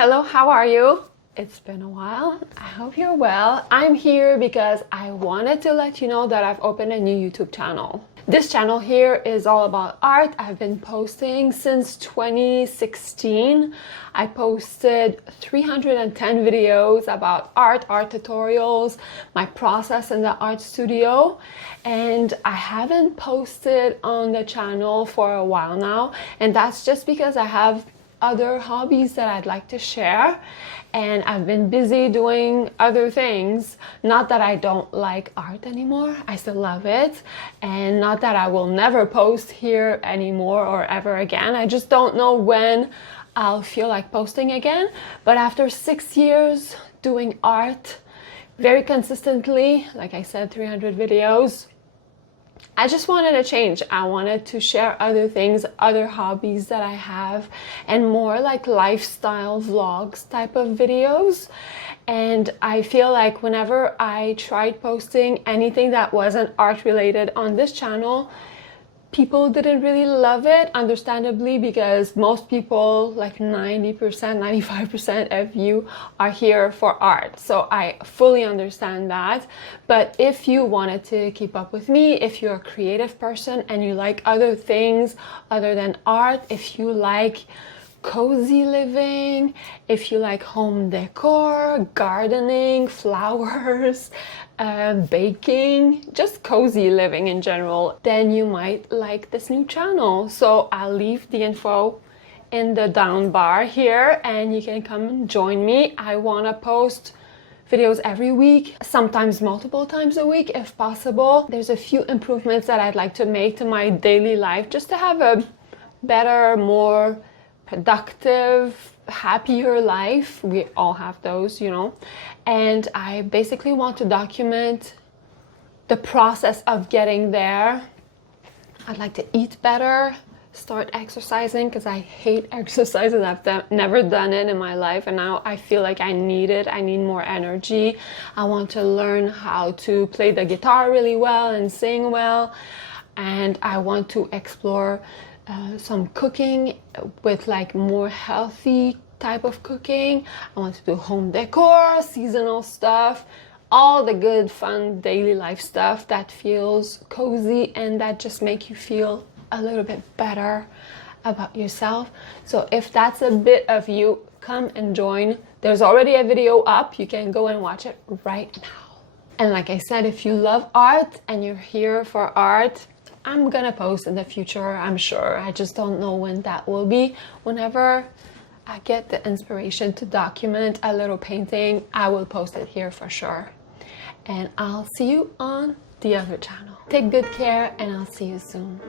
Hello, how are you? It's been a while. I hope you're well. I'm here because I wanted to let you know that I've opened a new YouTube channel. This channel here is all about art. I've been posting since 2016. I posted 310 videos about art tutorials, my process in the art studio, and I haven't posted on the channel for a while now, and that's just because I have other hobbies that I'd like to share, and I've been busy doing other things. Not that I don't like art anymore, I still love it, and not that I will never post here anymore or ever again. I just don't know when I'll feel like posting again. But after 6 years doing art very consistently, like I said, 300 videos, I just wanted a change. I wanted to share other things, other hobbies that I have, and more like lifestyle vlogs type of videos. And I feel like whenever I tried posting anything that wasn't art related on this channel, people didn't really love it, understandably, because most people, like 90%, 95% of you are here for art. So I fully understand that. But if you wanted to keep up with me, if you're a creative person and you like other things other than art, if you like cozy living, if you like home decor, gardening, flowers, baking, just cozy living in general, then you might like this new channel. So I'll leave the info in the down bar here and you can come and join me. I want to post videos every week, sometimes multiple times a week if possible. There's a few improvements that I'd like to make to my daily life just to have a better, more productive, happier life. We all have those, you know. And I basically want to document the process of getting there. I'd like to eat better, start exercising, because I hate exercising. I've never done it in my life, and now I feel like I need it. I need more energy. I want to learn how to play the guitar really well and sing well, and I want to explore some cooking with like more healthy type of cooking. I want to do home decor, seasonal stuff, all the good fun daily life stuff that feels cozy and that just make you feel a little bit better about yourself. So if that's a bit of you, come and join. There's already a video up. You can go and watch it right now. And like I said, if you love art and you're here for art, I'm gonna post in the future, I'm sure. I just don't know when that will be. Whenever I get the inspiration to document a little painting, I will post it here for sure. And I'll see you on the other channel. Take good care and I'll see you soon.